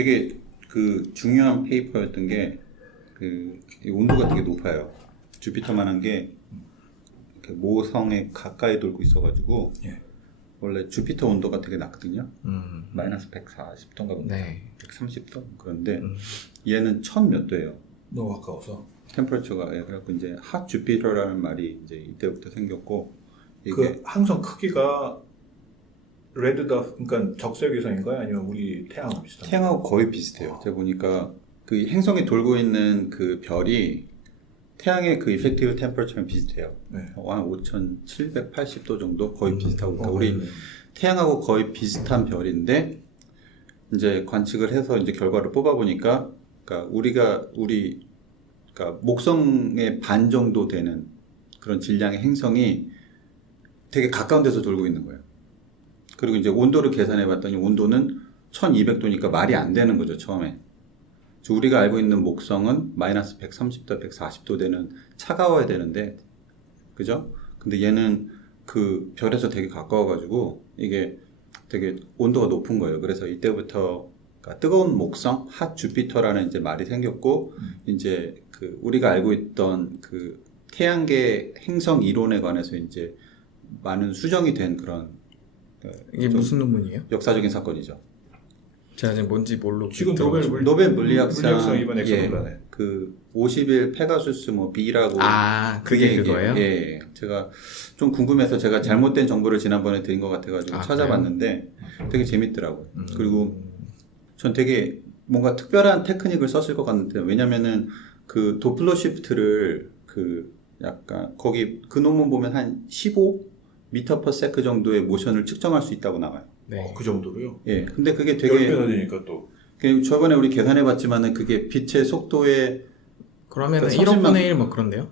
되게 그 중요한 페이퍼였던 게 그 온도가 되게 높아요. 주피터만한 게 모성에 가까이 돌고 있어가지고 예. 원래 주피터 온도가 되게 낮거든요. 마이너스 140도인가 네. 130도 그런데 얘는 1000몇 도예요. 너무 가까워서. 템퍼러처가. 그래갖고 이제 핫 주피터라는 말이 이제 이때부터 생겼고 이게 그 항성 크기가 레드 더 그러니까 적색 위성인가요? 아니면 우리 태양하고 비슷한가요? 태양하고 거의 비슷해요. 제가 보니까 그 행성에 돌고 있는 그 별이 태양의 그 이펙티브 템퍼러처랑 비슷해요. 네. 한 5780도 정도 거의 비슷하고 그러니까 우리 네. 태양하고 거의 비슷한 별인데 이제 관측을 해서 이제 결과를 뽑아 보니까 그러니까 그러니까 목성의 반 정도 되는 그런 질량의 행성이 되게 가까운 데서 돌고 있는 거예요. 그리고 이제 온도를 계산해 봤더니 온도는 1200도니까 말이 안 되는 거죠, 처음에. 우리가 알고 있는 목성은 마이너스 130도, 140도 되는 차가워야 되는데, 그죠? 근데 얘는 그 별에서 되게 가까워가지고 이게 되게 온도가 높은 거예요. 그래서 이때부터 그러니까 뜨거운 목성, 핫 주피터라는 이제 말이 생겼고, 이제 그 우리가 알고 있던 그 태양계 행성 이론에 관해서 이제 많은 수정이 된 그런 이게 무슨 논문이에요? 역사적인 사건이죠. 제가 지금 뭔지 모르고 지금 들어가지고. 노벨 물리학상 이번에 엑소블라네. 그 50일 페가수스 뭐 B라고 그게 그거예요? 예. 제가 좀 궁금해서 제가 잘못된 정보를 지난번에 드린 것 같아가지고 찾아봤는데 되게 재밌더라고요. 그리고 전 되게 뭔가 특별한 테크닉을 썼을 것 같은데 왜냐면은 그 도플러 시프트를 그 약간 거기 그 논문 보면 한 15 미터 퍼 세크 정도의 모션을 측정할 수 있다고 나와요. 네. 그 정도로요? 예. 근데 그게 되게 10배나 되니까 또 저번에 우리 계산해봤지만은 그게 빛의 속도에 그러면은 그 1억 30만 분의 1 뭐 그런데요?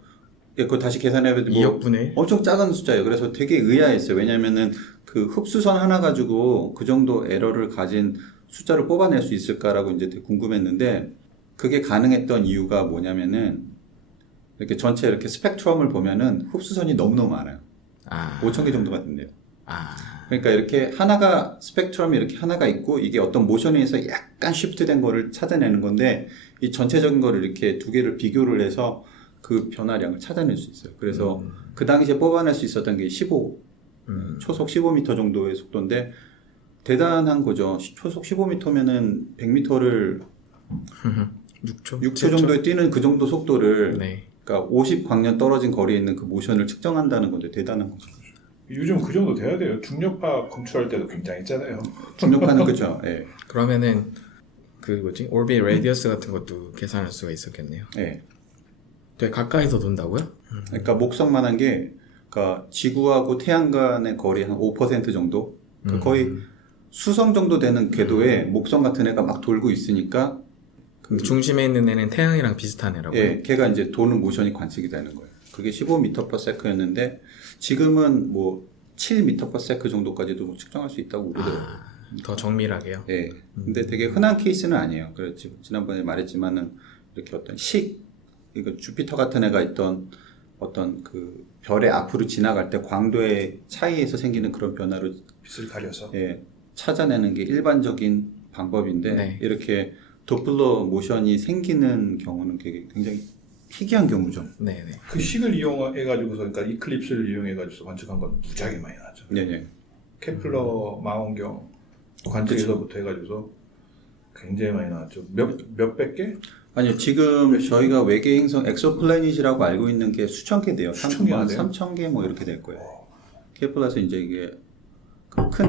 예, 그거 다시 계산해봐도 2억 분의 1? 엄청 작은 숫자예요. 그래서 되게 의아했어요. 왜냐면은 그 흡수선 하나 가지고 그 정도 에러를 가진 숫자를 뽑아낼 수 있을까라고 이제 되게 궁금했는데 그게 가능했던 이유가 뭐냐면은 이렇게 전체 이렇게 스펙트럼을 보면은 흡수선이 너무너무 많아요. 5,000개 정도가 된대요. 그러니까 이렇게 하나가 스펙트럼이 이렇게 하나가 있고 이게 어떤 모션에 의해서 약간 쉬프트된 거를 찾아내는 건데 이 전체적인 거를 이렇게 두 개를 비교를 해서 그 변화량을 찾아낼 수 있어요. 그래서 그 당시에 뽑아낼 수 있었던 게 15 초속 15m 정도의 속도인데 대단한 거죠. 초속 15m면은 100m를 6초? 6초 정도에 뛰는 그 정도 속도를 네. 그러니까 50광년 떨어진 거리에 있는 그 모션을 측정한다는 건데 대단한 거죠. 요즘 그 정도 돼야 돼요. 중력파 검출할 때도 굉장했잖아요. 중력파는 그렇죠. 예. 그러면은 그 뭐지? orbital radius 같은 것도 계산할 수가 있었겠네요. 예. 되게 가까이서 돈다고요? 그러니까 목성만한 게 그러니까 지구하고 태양 간의 거리 한 5% 정도? 그러니까 거의 수성 정도 되는 궤도에 목성 같은 애가 막 돌고 있으니까 중심에 있는 애는 태양이랑 비슷한 애라고요? 예, 걔가 이제 도는 모션이 관측이 되는 거예요. 그게 15m/s였는데 지금은 뭐 7m/s 정도까지도 뭐 측정할 수 있다고 그러더라고요. 더 정밀하게요? 예. 근데 되게 흔한 케이스는 아니에요. 그래서 지난번에 말했지만은 이렇게 어떤 이거 주피터 같은 애가 있던 어떤 그 별의 앞으로 지나갈 때 광도의 차이에서 생기는 그런 변화를 빛을 가려서 예, 찾아내는 게 일반적인 방법인데 네. 이렇게 도플러 모션이 생기는 경우는 굉장히 희귀한 경우죠. 네네. 그 식을 이용해가지고서 그러니까 이클립스를 이용해가지고 관측한 건 무지하게 많이 나죠. 네네. 케플러 망원경 관측에서부터 해가지고서 굉장히 많이 나왔죠. 몇백 개? 아니요, 지금 저희가 외계 행성 엑소플래닛이라고 알고 있는 게 수천 개 돼요. 수천 개나 돼요? 3,000개 뭐 이렇게 될 거예요. 케플러에서 이제 이게 큰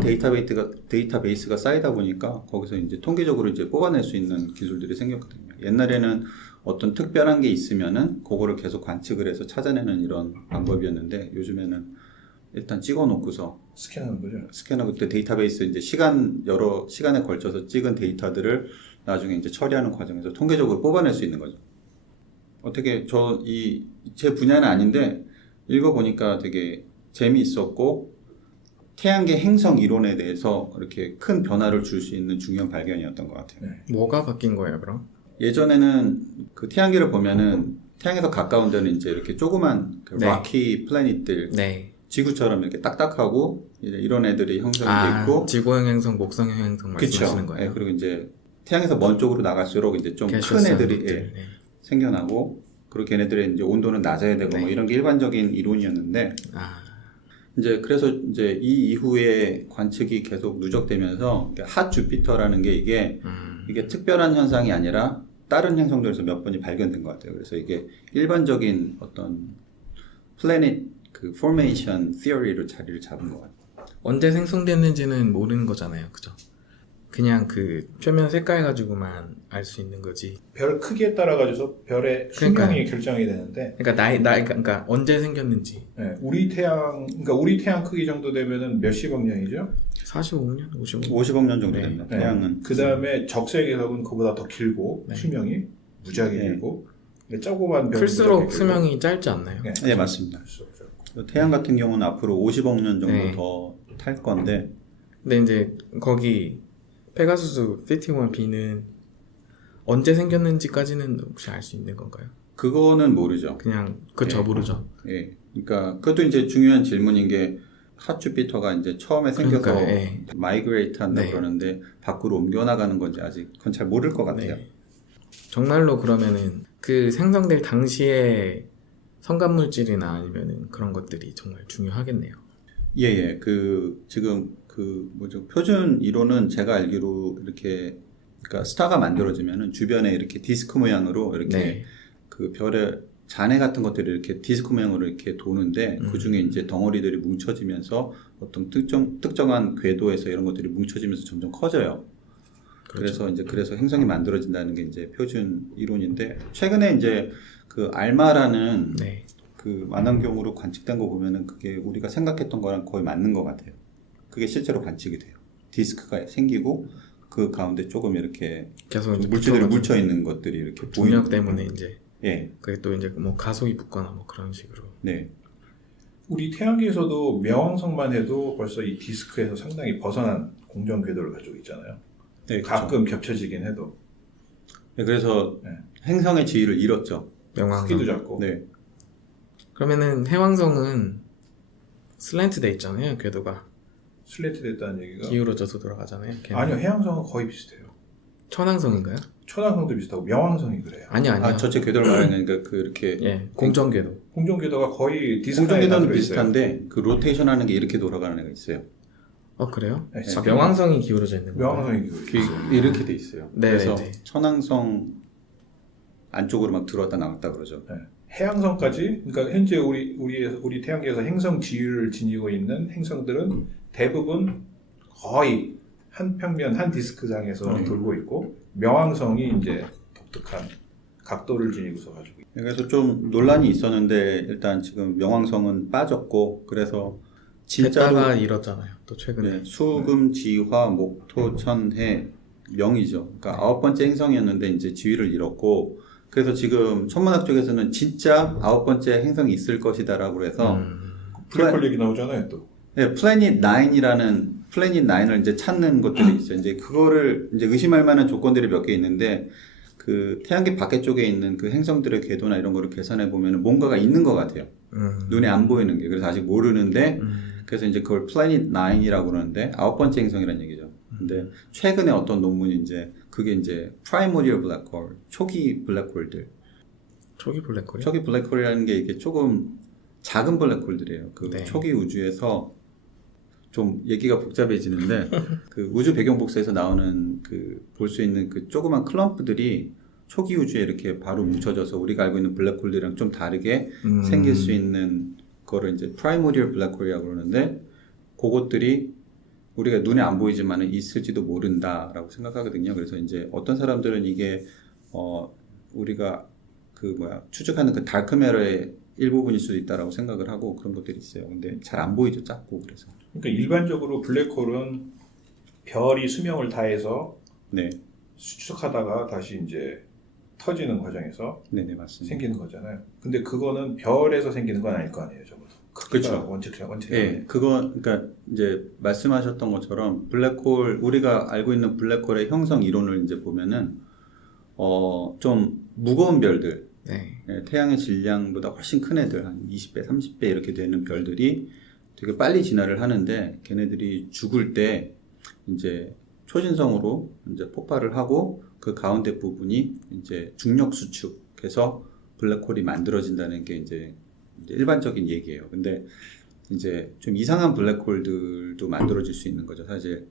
데이터베이스가 쌓이다 보니까 거기서 이제 통계적으로 이제 뽑아낼 수 있는 기술들이 생겼거든요. 옛날에는 어떤 특별한 게 있으면은 그거를 계속 관측을 해서 찾아내는 이런 방법이었는데 요즘에는 일단 찍어 놓고서 스캔하는 거죠. 스캐너 그때 데이터베이스 이제 여러 시간에 걸쳐서 찍은 데이터들을 나중에 이제 처리하는 과정에서 통계적으로 뽑아낼 수 있는 거죠. 어떻게 제 분야는 아닌데 읽어보니까 되게 재미있었고 태양계 행성 이론에 대해서 이렇게 큰 변화를 줄 수 있는 중요한 발견이었던 것 같아요. 네. 뭐가 바뀐 거예요, 그럼? 예전에는 그 태양계를 보면은 태양에서 가까운 데는 이제 이렇게 조그만 그 네. 락키 플래닛들 네. 지구처럼 이렇게 딱딱하고 이런 애들이 형성이 돼 있고 지구형 행성, 목성형 행성 말씀하시는 그쵸. 거예요? 예, 그리고 이제 태양에서 먼 쪽으로 나갈수록 이제 좀 큰 가시어스한 애들이 것들. 예, 네. 생겨나고 그리고 걔네들의 이제 온도는 낮아야 되고 뭐 네. 이런 게 일반적인 이론이었는데 아, 이제 그래서 이제 이 이후에 관측이 계속 누적되면서 핫 주피터라는 게 이게 특별한 현상이 아니라 다른 행성들에서 몇 번이 발견된 것 같아요. 그래서 이게 일반적인 어떤 플래닛 그 포메이션 티어리로 자리를 잡은 것 같아요. 언제 생성됐는지는 모르는 거잖아요, 그죠? 그냥 그 표면 색깔 가지고만 알 수 있는 거지. 별 크기에 따라 가지고 별의 그러니까요. 수명이 결정이 되는데 그러니까 그러니까 언제 생겼는지. 네, 우리 태양 크기 정도 되면은 몇십억 년이죠. 45년, 55년. 50억 년 정도 네. 됩니다. 태양은 그 다음에 적색에서는 그보다 더 길고 네. 수명이 무지하게 네. 길고 조그만 별은 클수록 무지하게 수명이 짧지 않나요? 길고. 네, 맞습니다. 클수록 짧고. 태양 같은 경우는 앞으로 50억 년 정도 네. 더 탈 건데 근데 이제 거기 페가수스 51B는 언제 생겼는지까지는 혹시 알 수 있는 건가요? 그거는 모르죠. 그냥 그저 네. 모르죠. 예. 그러니까 그것도 이제 중요한 질문인 게 핫 주피터가 이제 처음에 생겨서 그러니까요, 예. 마이그레이트 한다 네. 그러는데 밖으로 옮겨나가는 건지 아직 그건 잘 모를 것 같아요. 네. 정말로 그러면은 그 생성될 당시에 성간 물질이나 아니면은 그런 것들이 정말 중요하겠네요. 예. 그 지금 그 뭐죠? 표준 이론은 제가 알기로 이렇게 그러니까 스타가 만들어지면은 주변에 이렇게 디스크 모양으로 이렇게 네. 그 별의 잔해 같은 것들이 이렇게 디스크 모양으로 이렇게 도는데 그 중에 이제 덩어리들이 뭉쳐지면서 어떤 특정한 궤도에서 이런 것들이 뭉쳐지면서 점점 커져요. 그렇죠. 그래서 행성이 만들어진다는 게 이제 표준 이론인데 최근에 이제 그 알마라는 네. 그 만환경으로 관측된 거 보면은 그게 우리가 생각했던 거랑 거의 맞는 것 같아요. 그게 실제로 관측이 돼요. 디스크가 생기고 그 가운데 조금 이렇게 계속 이제 물질들이 붙여가지고 뭉쳐 있는 것들이 이렇게 보이는 중력 거예요. 때문에 이제 예, 그게 또 이제 뭐 가속이 붙거나 뭐 그런 식으로. 네, 우리 태양계에서도 명왕성만 해도 벌써 이 디스크에서 상당히 벗어난 공전 궤도를 가지고 있잖아요. 네, 가끔 겹쳐지긴 해도 네, 그래서 네. 행성의 지위를 잃었죠. 명왕성. 크기도 작고. 네, 그러면은 해왕성은 슬랜트 돼 있잖아요. 궤도가 슬레이트 됐다는 얘기가 기울어져서 돌아가잖아요. 걔는. 아니요, 해왕성은 거의 비슷해요. 천왕성인가요? 천왕성도 비슷하고 명왕성이 그래요. 아니요. 아 전체 궤도를 말하는 그 이렇게 예, 공전 궤도. 공전 궤도가 거의 디스크에 공정궤도는 비슷한데 그 로테이션하는 게 이렇게 돌아가는 애가 있어요. 그래요? 네, 아, 명왕성이 기울어져 있는 거예요. 명왕성이 이렇게 돼 있어요. 네, 그래서 네, 네. 천왕성 안쪽으로 막 들어왔다 나왔다 그러죠. 해왕성까지, 그러니까 현재 우리 태양계에서 행성 지위를 지니고 있는 행성들은 대부분 거의 한 평면 한 디스크상에서 돌고 있고 명왕성이 이제 독특한 각도를 지니고서 가지고 있어요. 그래서 좀 논란이 있었는데 일단 지금 명왕성은 빠졌고 그래서 진짜로 됐다가 잃었잖아요. 또 최근에. 네, 수금, 지화, 목토, 천, 해, 명이죠. 그러니까 9번째 행성이었는데 이제 지위를 잃었고 그래서 지금 천문학 쪽에서는 진짜 9번째 행성이 있을 것이다라고 해서 블랙홀 얘기 나오잖아요, 또. 네, 플래닛 9을 이제 찾는 것들이 있어요. 이제 그거를 이제 의심할 만한 조건들이 몇 개 있는데 그 태양계 밖에 쪽에 있는 그 행성들의 궤도나 이런 거를 계산해 보면 뭔가가 있는 것 같아요. 눈에 안 보이는 게. 그래서 아직 모르는데 그래서 이제 그걸 플래닛 9이라고 그러는데 9번째 행성이라는 얘기죠. 근데 최근에 어떤 논문이 이제 그게 이제 프라이머리얼 블랙홀, 초기 블랙홀들. 초기 블랙홀이요? 초기 블랙홀이라는 게 이게 조금 작은 블랙홀들이에요. 그 네. 초기 우주에서 좀 얘기가 복잡해지는데 그 우주 배경 복사에서 나오는 그 볼 수 있는 그 조그만 클럼프들이 초기 우주에 이렇게 바로 뭉쳐져서 우리가 알고 있는 블랙홀들이랑 좀 다르게 생길 수 있는 거를 이제 프라이머리얼 블랙홀이라고 그러는데 그것들이 우리가 눈에 안 보이지만 있을지도 모른다라고 생각하거든요. 그래서 이제 어떤 사람들은 이게 우리가 그 추측하는 그 다크메러의 일부분일 수도 있다라고 생각을 하고 그런 것들이 있어요. 근데 잘 안 보이죠, 작고 그래서. 그러니까 일반적으로 블랙홀은 별이 수명을 다해서 네, 수축하다가 다시 이제 터지는 과정에서 네네 맞습니다. 생기는 거잖아요. 근데 그거는 별에서 생기는 건 아닐 거 아니에요, 적어도. 그렇죠. 원칙. 네, 그러니까 이제 말씀하셨던 것처럼 블랙홀 우리가 알고 있는 블랙홀의 형성 이론을 이제 보면은 좀 무거운 별들, 네. 태양의 질량보다 훨씬 큰 애들 한 20배, 30배 이렇게 되는 별들이 되게 빨리 진화를 하는데 걔네들이 죽을 때 이제 초진성으로 이제 폭발을 하고 그 가운데 부분이 이제 중력 수축해서 블랙홀이 만들어진다는 게 이제 일반적인 얘기예요. 근데 이제 좀 이상한 블랙홀들도 만들어질 수 있는 거죠. 사실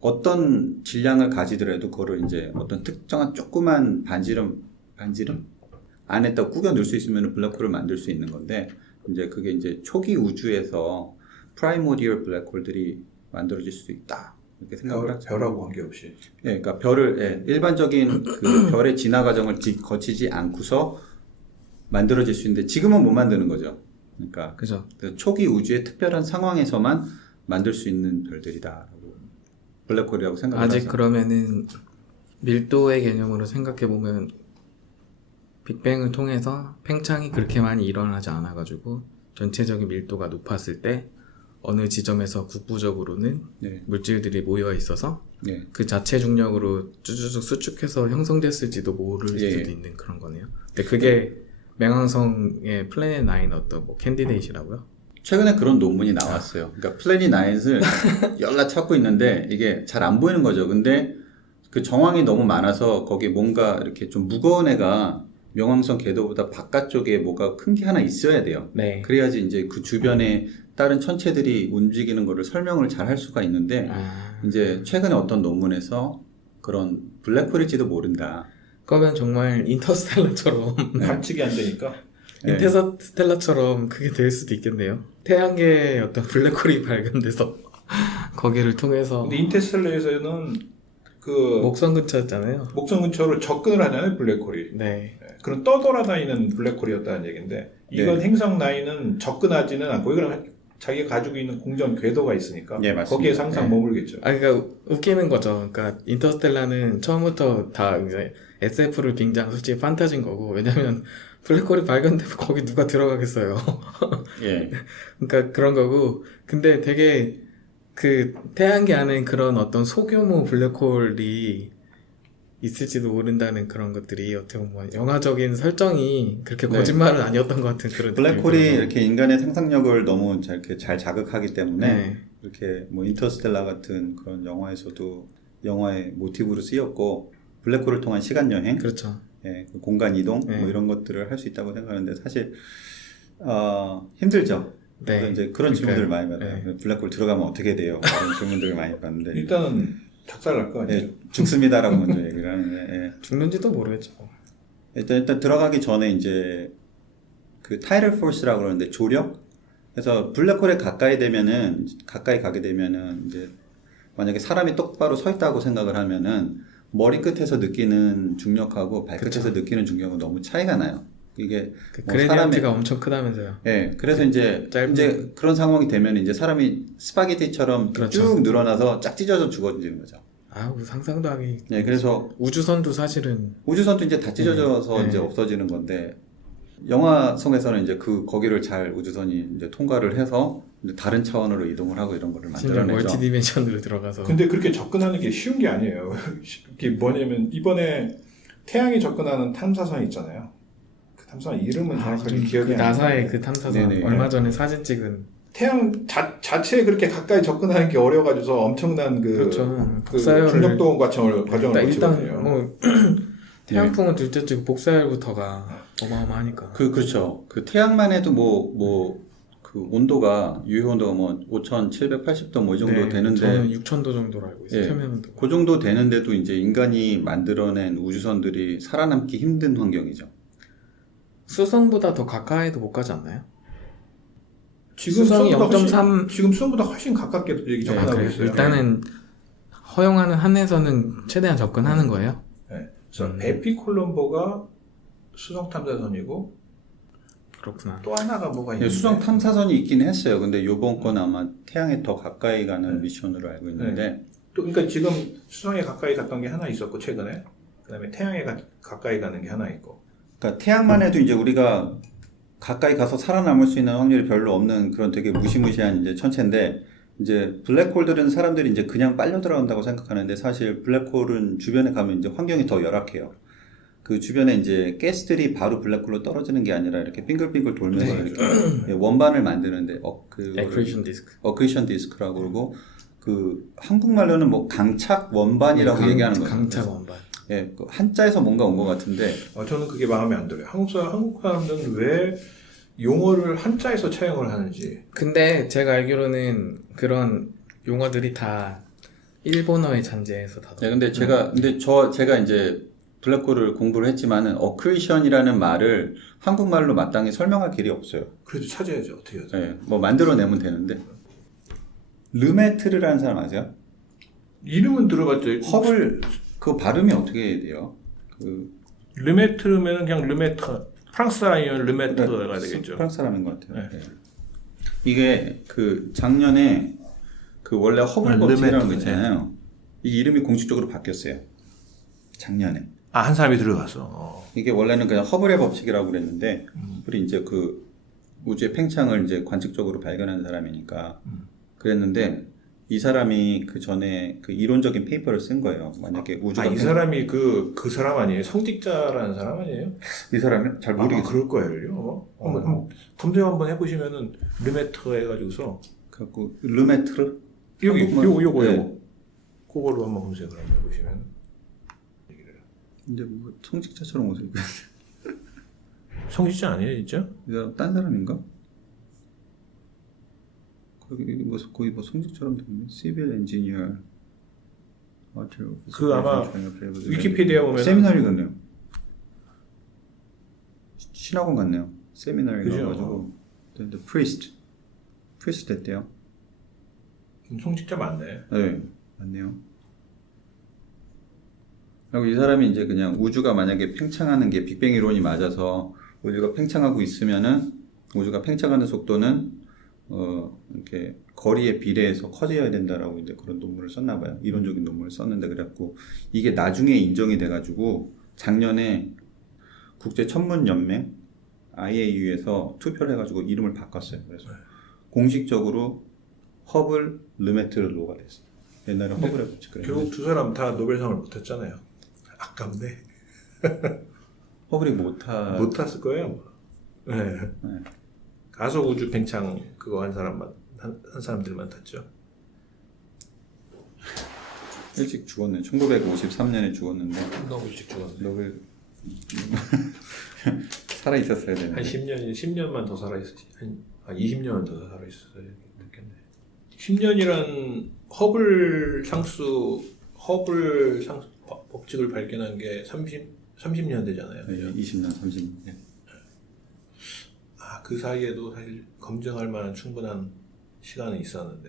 어떤 질량을 가지더라도 그거를 이제 어떤 특정한 조그만 반지름 안에다 꾸겨 넣을 수 있으면 블랙홀을 만들 수 있는 건데 이제 그게 이제 초기 우주에서 프라이모디얼 블랙홀들이 만들어질 수도 있다. 이렇게 생각을 하죠. 별하고 관계없이. 예, 그러니까 별을 일반적인 그 별의 진화 과정을 거치지 않고서 만들어질 수 있는데 지금은 못 만드는 거죠. 그러니까 그죠. 초기 우주의 특별한 상황에서만 만들 수 있는 별들이다라고 블랙홀이라고 생각을 아직 하죠. 그러면은 밀도의 개념으로 생각해 보면 빅뱅을 통해서 팽창이 그렇게 많이 일어나지 않아가지고 전체적인 밀도가 높았을 때 어느 지점에서 국부적으로는 네. 물질들이 모여 있어서 네. 그 자체 중력으로 쭈쭈쭈 수축해서 형성됐을지도 모를 예. 수도 있는 그런 거네요. 근데 그게 맹왕성의 플래닛 9 어떤 뭐 캔디데이트라고요? 최근에 그런 논문이 나왔어요. 그러니까 플래닛 9을 연락 찾고 있는데 이게 잘 안 보이는 거죠. 근데 그 정황이 너무 많아서 거기 뭔가 이렇게 좀 무거운 애가 명왕성 궤도보다 바깥쪽에 뭐가 큰 게 하나 있어야 돼요. 네. 그래야지 이제 그 주변에 다른 천체들이 움직이는 거를 설명을 잘 할 수가 있는데 이제 최근에 어떤 논문에서 그런 블랙홀일지도 모른다. 그러면 정말 인터스텔라처럼 관측이 안 되니까. 네. 인터스텔라처럼 그게 될 수도 있겠네요. 태양계의 어떤 블랙홀이 발견돼서 거기를 통해서 근데 인터스텔라에서는 그 목성 근처였잖아요. 목성 근처로 접근을 하잖아요, 블랙홀이. 네. 그런 떠돌아다니는 블랙홀이었다는 얘기인데 이건 네. 행성 9은 접근하지는 않고 이거는 자기가 가지고 있는 공전 궤도가 있으니까 네, 맞습니다. 거기에서 항상 네. 머물겠죠. 아, 그러니까 웃기는 거죠. 그러니까 인터스텔라는 처음부터 다 이제 SF를 빙자한 솔직히 판타지인 거고 왜냐면 블랙홀이 발견되면 거기 누가 들어가겠어요. 예. 그러니까 그런 거고 근데 되게 그 태양계 안에 그런 어떤 소규모 블랙홀이 있을지도 모른다는 그런 것들이 어떻게 보면 영화적인 설정이 그렇게 네. 거짓말은 아니었던 것 같은 그런 블랙홀이 느낌이 들어서. 이렇게 인간의 상상력을 너무 이렇게 잘 자극하기 때문에 네. 이렇게 뭐 인터스텔라 같은 그런 영화에서도 영화의 모티브로 쓰였고 블랙홀을 통한 시간 여행, 그렇죠. 예, 그 공간 이동 네. 뭐 이런 것들을 할 수 있다고 생각하는데 사실 힘들죠. 네. 그래서 이제 그런 질문들을 많이 받아요. 네. 블랙홀 들어가면 어떻게 돼요? 그런 질문들을 많이 받는데 일단은 작살날 거 아니에요. 예, 죽습니다라고 먼저 얘기를 하는데 예. 죽는지도 모르겠죠. 일단 들어가기 전에 이제 그 타이럴 포스라고 그러는데 조력. 그래서 블랙홀에 가까이 가게 되면은 이제 만약에 사람이 똑바로 서 있다고 생각을 하면은 머리 끝에서 느끼는 중력하고 발끝에서 느끼는 중력은 너무 차이가 나요. 이게 그 뭐 그레디언트가 엄청 크다면서요. 예, 그래서 이제 그런 상황이 되면 이제 사람이 스파게티처럼 그렇죠. 쭉 늘어나서 짝 찢어져 죽어지는 거죠. 아우 상상도 하기. 예, 그래서 우주선도 사실은 우주선도 이제 다 찢어져서 네. 이제 없어지는 건데 영화성에서는 이제 우주선이 이제 통과를 해서 이제 다른 차원으로 이동을 하고 이런 거를 진짜 만들어내죠. 멀티디멘션으로 들어가서. 근데 그렇게 접근하는 게 쉬운 게 아니에요. 이게 뭐냐면 이번에 태양에 접근하는 탐사선 있잖아요. 그 탐사선 이름은 정확하게 기억이 안 나요. 나사의 그 탐사선 네네. 얼마 전에 사진 찍은 태양 자체에 그렇게 가까이 접근하는 게 어려가지고 엄청난 그렇죠. 그 복사열을 중력동 과정을 일단 거치거든요. 뭐 태양풍은 둘째치고 복사열부터가 어마어마하니까. 그렇죠. 그 태양만 해도 그 온도가 유효 온도가 뭐 5,780도 뭐 이 정도 네, 되는데 저는 6,000도 정도로 알고 있어요. 예. 표면 온도. 그 정도 되는데도 이제 인간이 만들어낸 우주선들이 살아남기 힘든 환경이죠. 수성보다 더 가까이도 못 가지 않나요? 지금 수성이 수성보다 0.3 지금 수성보다 훨씬 가깝게 여기 접근하고 그래요? 있어요. 일단은 허용하는 한에서는 최대한 접근하는 거예요. 네. 그래서 에피콜롬보가 수성 탐사선이고 그렇구나. 또 하나가 뭐가 예, 있는데 수성 탐사선이 있긴 했어요. 근데 이번 건 아마 태양에 더 가까이 가는 네. 미션으로 알고 있는데 또 그러니까 지금 수성에 가까이 갔던 게 하나 있었고 최근에 그다음에 태양에 가까이 가는 게 하나 있고 그러니까 태양만 해도 이제 우리가 가까이 가서 살아남을 수 있는 확률이 별로 없는 그런 되게 무시무시한 이제 천체인데 이제 블랙홀들은 사람들이 이제 그냥 빨려 들어간다고 생각하는데 사실 블랙홀은 주변에 가면 이제 환경이 더 열악해요. 그 주변에 이제 가스들이 바로 블랙홀로 떨어지는 게 아니라 이렇게 빙글빙글 돌면서 네. 이렇게 원반을 만드는데 에크리션 디스크. 어크리션 디스크라고 그러고 그 한국말로는 뭐 강착 원반이라고 얘기하는 거예요. 강착 원반. 예, 그 한자에서 뭔가 온 것 같은데 저는 그게 마음에 안 들어요. 한국 사람들은 왜 용어를 한자에서 차용을 하는지. 근데 제가 알기로는 그런 용어들이 다 일본어의 잔재에서 다. 네, 근데 제가 이제 블랙홀을 공부를 했지만은 어크리션이라는 말을 한국말로 마땅히 설명할 길이 없어요. 그래도 찾아야죠. 어떻게 하죠? 네, 뭐 만들어내면 되는데 르메트르라는 사람 아세요? 이름은 들어봤죠. 허블 그 발음이 어떻게 돼요? 그 르메트르면은 그냥 르메트. 프랑스 사람이면 르메트르가 되겠죠. 프랑스 사람인 것 같아요. 네. 네. 이게 그 작년에 그 원래 허블 법칙이라는 거 있잖아요. 이 이름이 공식적으로 바뀌었어요. 작년에. 한 사람이 들어가서. 이게 원래는 그냥 허블의 법칙이라고 그랬는데 허블이 이제 그 우주의 팽창을 이제 관측적으로 발견한 사람이니까 그랬는데 이 사람이 그 전에 그 이론적인 페이퍼를 쓴 거예요. 만약에 우주가 이 사람이 그 사람 아니에요? 성직자라는 사람 아니에요? 이 사람이 잘 모르겠어요. 그럴 거예요. 한번 검색 한번 해보시면은 르메트 해가지고서 갖고 르메트르 요거 네. 그걸로 한번 검색을 한번 해보시면. 근데 뭐 성직자처럼 옷을 입고 성직자 아니에요, 진짜? 이 사람 딴 사람인가? 거의 뭐 성직처럼 됐네. 시빌 엔지니어. 그 아마 위키피디아 보면 세미나리 같네요. 신학원 같네요. 세미나리 가가지고 근데 프리스트 됐대요. 성직자 맞네. 네, 맞네요. 그리고 이 사람이 이제 그냥 우주가 만약에 팽창하는 게 빅뱅 이론이 맞아서 우주가 팽창하고 있으면은 우주가 팽창하는 속도는 이렇게 거리에 비례해서 커져야 된다라고 이제 그런 논문을 썼나 봐요. 이론적인 논문을 썼는데 그래갖고 이게 나중에 인정이 돼가지고 작년에 국제 천문 연맹 IAU에서 투표를 해가지고 이름을 바꿨어요. 그래서 공식적으로 허블 르메트르로가 됐어요. 옛날에 허블의 법칙. 결국 두 사람 다 노벨상을 못했잖아요. 아깝네. 허블이 못 탔을 거예요. 네. 가속 우주 팽창 그거 한 사람들만 탔죠. 일찍 죽었네. 1953년에 죽었는데 너무 일찍 죽었네. 노벨 살아 있었어야 되는데. 한 10년만 더 살아 있었지. 한 20년은 더 살아 있었어야 됐겠네. 10년이란 허블 상수 법칙을 발견한 게 30년 되잖아요. 네, 20년, 30년. 그 사이에도 사실 검증할 만한 충분한 시간은 있었는데